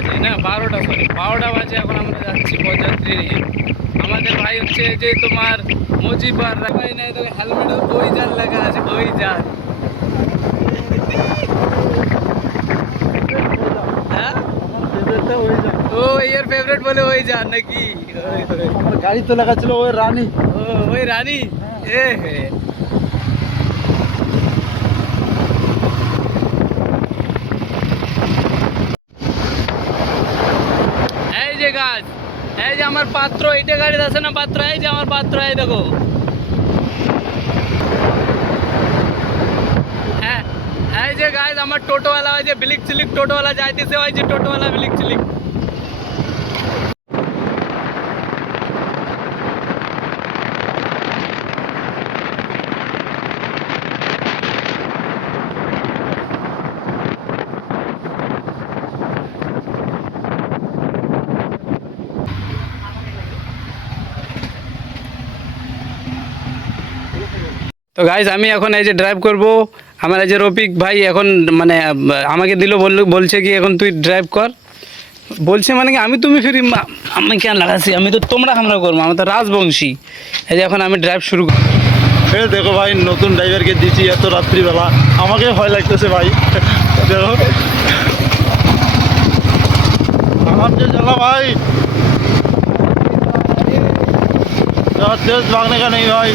বাজে না, 12টা, সরি 12টা বাজে। এখন আমরা যাচ্ছি বরযাত্রী নিয়ে। আমাদের ভাই হচ্ছে যে তোমার মজিবার ভাই নাই, তোকে হেলমেটে ওই যান লেখা আছে, ওই যান। হ্যাঁ, ও এর ফেভারিট বলে ওই যান নাকি? আমার গাড়ি তো লেখা ছিল ওই রানী। ও ওই রানী। এ হে, এই যে গাছ, এই যে আমার পাত্র, এইটা গাড়িতে আছে না পাত্র, এই যে আমার পাত্র, এই দেখো। হ্যাঁ, এই যে গাছ আমার টোটোওয়ালা, ওই যে বিলিক চিলিক টোটোওয়ালা যাইতেছে, ওই যে টোটোওয়ালা বিলিক চিলিক। তো গাইজ আমি এখন এই যে ড্রাইভ করব। আমার এই যে রফিক ভাই এখন মানে আমাকে দিল, বলছে কি এখন তুই ড্রাইভ কর। বলছে মানে কি আমি তুমি ফিরি আমি কেন লাগাচ্ছি, আমি তো তোমরা আমরা করবো, আমি তো রাজবংশী। এই যে এখন আমি ড্রাইভ শুরু করব। এই দেখো ভাই, নতুন ড্রাইভারকে দিচ্ছি এত রাত্রিবেলা, আমাকে ভয় লাগতেছে ভাই। দেখো আমার যে জ্বালা ভাই, तेज भागने का नहीं भाई।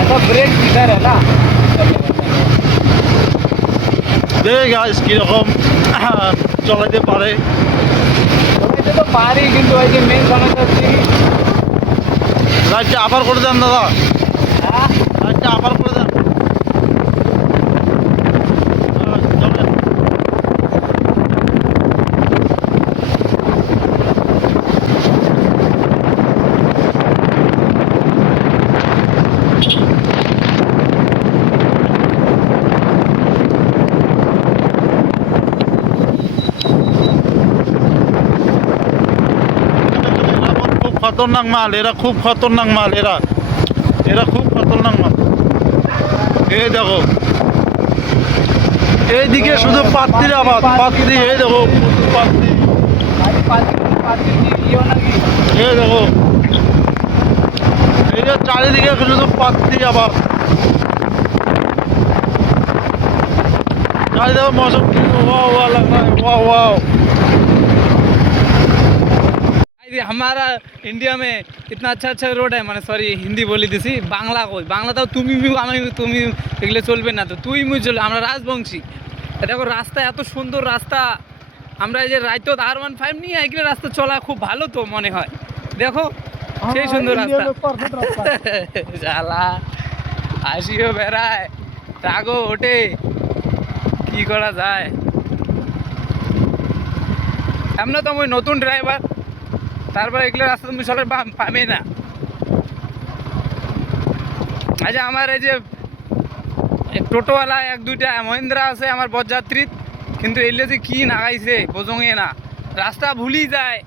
अच्छा ब्रेक किधर है ना, দেখ গাইস কিরকম চলাইতে পারে। এটা তো পারি, কিন্তু ওই যে মেন সমস্যা হচ্ছে লাইটটা আবার করে দেন দাদা, লাইটটা আবার করে দেন। চলেন। খুব খতরনাক মাল এরা, খুব খতরনাক মাল এরা, এরা খুব খতরনাক মাল। এই দেখো এইদিকে শুধু পাত্রীর আবাদ, পাত্রী, এই দেখো পাত্রী, এই দেখো এই যে চারিদিকে শুধু পাত্রী আবাদ। देखो मौसम वाह वाह लग रहा है, वाह वाह। हमारा इंडिया में इतना अच्छा अच्छा रोड है, মানে সরি হিন্দি বলে দিছি, বাংলা কই, বাংলা তাও তুমি আমি তুমি এগুলো চলবে না, তো তুই মুই চলবে, আমরা রাজবংশী। দেখো রাস্তা এত সুন্দর রাস্তা, আমরা এই যে রাইতো R15 নিয়ে এগুলো রাস্তা চলা খুব ভালো তো মনে হয়। দেখো সেই সুন্দর রাস্তা, জ্বালা হাসিও বেড়ায়, রাগও ওঠে, কি করা যায়। আমরা তো ওই নতুন ড্রাইভার, তারপরে এগুলো রাস্তা তুমি চলে পাবে না। আচ্ছা আমার এই যে টোটোওয়ালা এক দুইটা মহিন্দ্রা আছে আমার বরযাত্রী, কিন্তু এগুলো যে কি নাগাইছে বোঝঙে না, রাস্তা ভুলি যায়,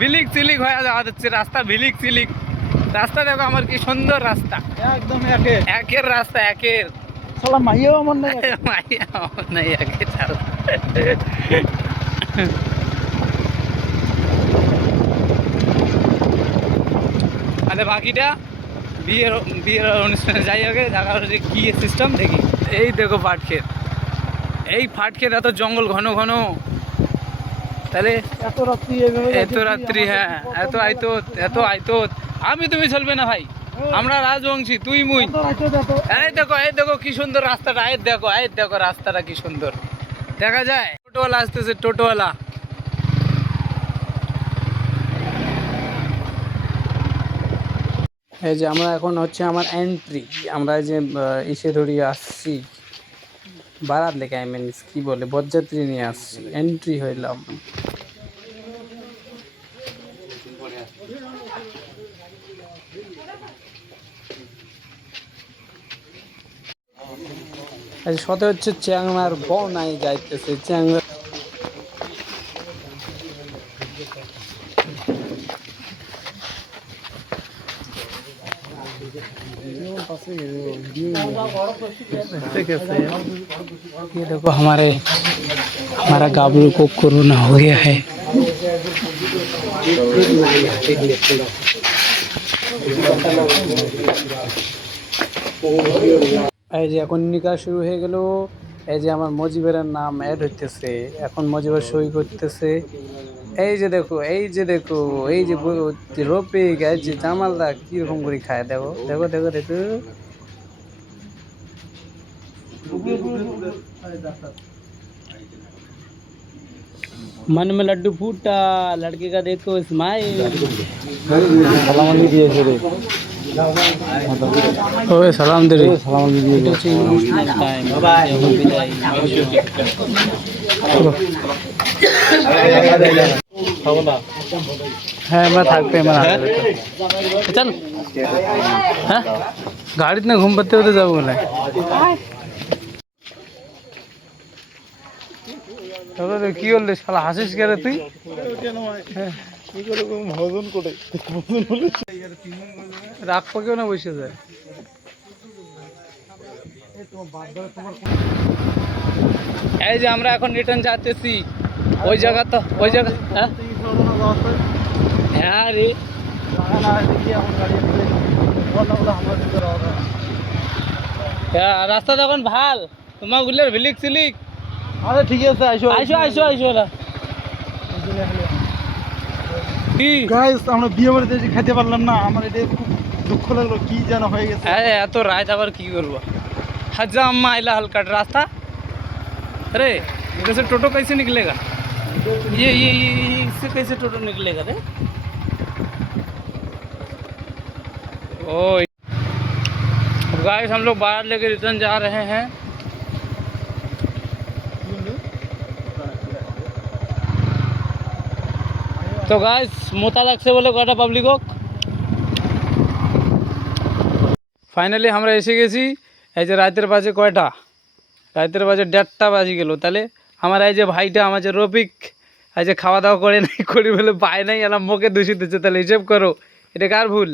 ভিলিক চিলিক হয়ে যাওয়া যাচ্ছে রাস্তা, ভিলিক চিলিক রাস্তা। দেখো আমার কি সুন্দর রাস্তা, একদম একের রাস্তা, একের শালা মাইয়াও আমার নাই, মাইয়া আমার নাই, একে চাল। আরে বাকিটা বিয়ের বিয়ের অনুষ্ঠানে যাই আগে, দেখার কি সিস্টেম দেখি। এই দেখো পাটক্ষেত, এই পাটক্ষেত এত জঙ্গল ঘন ঘন, তাহলে এত রাত্রি, হ্যাঁ এত আইতো, এত আইতো। আমি তুমি চলবে না ভাই, আমরা রাজবংশী, তুই মুই। এই দেখো কি সুন্দর রাস্তাটা, এই দেখো রাস্তাটা কি সুন্দর দেখা যায়। টোটোওয়ালা আসতেছে, টোটোওয়ালা। এই যে আমরা এখন হচ্ছে আমার এন্ট্রি, আমরা যে ইসে ধরিয়ে আসছি বারাত লেখা, আই মিন কি বলে বরযাত্রী নিয়ে আসছি, এন্ট্রি হইলাম। সাথে হচ্ছে চ্যাংমার বনাই যাইতেছে, চ্যাংরা कैसे ये देखो हमारा गाबरू को कोरोना हो गया है। এই যে এখন নিকা শুরু হয়ে গেল। এই যে আমার মজিবের নাম অ্যাড হইতেছে, এখন মজিবের সই করতেছে। এই যে দেখো এই যে দেখো এই যে রফিক এই যে জামালদা কিরকম করে খায়, দেখো দেখো দেখো দেখো। मन में लड्डू फूटा, लड़के का देखो स्माइल। ओए सलाम दे रे, सलाम दे रे। तो चाहिए इमोशनल टाइम, बाय হ্যাঁ আমরা থাকবে চল। হ্যাঁ গাড়িতে না ঘুম পাতে হতে যাবো বলে কি বললি শালা, হাসিস কে রে তুই? রাগ পাকেও না বসে যায়। এই যে আমরা এখন রিটার্ন যাচ্তেছি ওই জায়গা, তো ওই জায়গা হ্যাঁ রে রাস্তা তখন ভাল, তোমার গুলের ভিলিক সিলিক। আরে ঠিক আছে, আইসো আইসো আইসো আইসো না গাইস, আমরা বিয়ে বাড়িতে এসে খেতে পারলাম না, আমার এটা খুব দুঃখ লাগলো, কি যেন হয়ে গেছে। এত রাত আবার কি করবো? हजा अम्मा आइला हल्का रास्ता। अरे कैसे टोटो कैसे निकलेगा? ये इससे कैसे टोटो निकलेगा रे? ओ गाइस हम लोग बाहर लेके रिटर्न जा रहे हैं। तो गाइस मोतालक से बोले कटा पब्लिक হোক। ফাইনালি আমরা এসে গেছি। এই যে রাতের বাজে কয়টা? রাতের বাজে 1:30 বাজে গেল। তাহলে আমার এই যে ভাইটা আমার যে রফিক এই যে খাওয়া দাওয়া করে নাই, করি বলে পায় নাই, এলাম মুখে দূষিত হচ্ছে। তাহলে হিসেব করো এটা কার ভুল?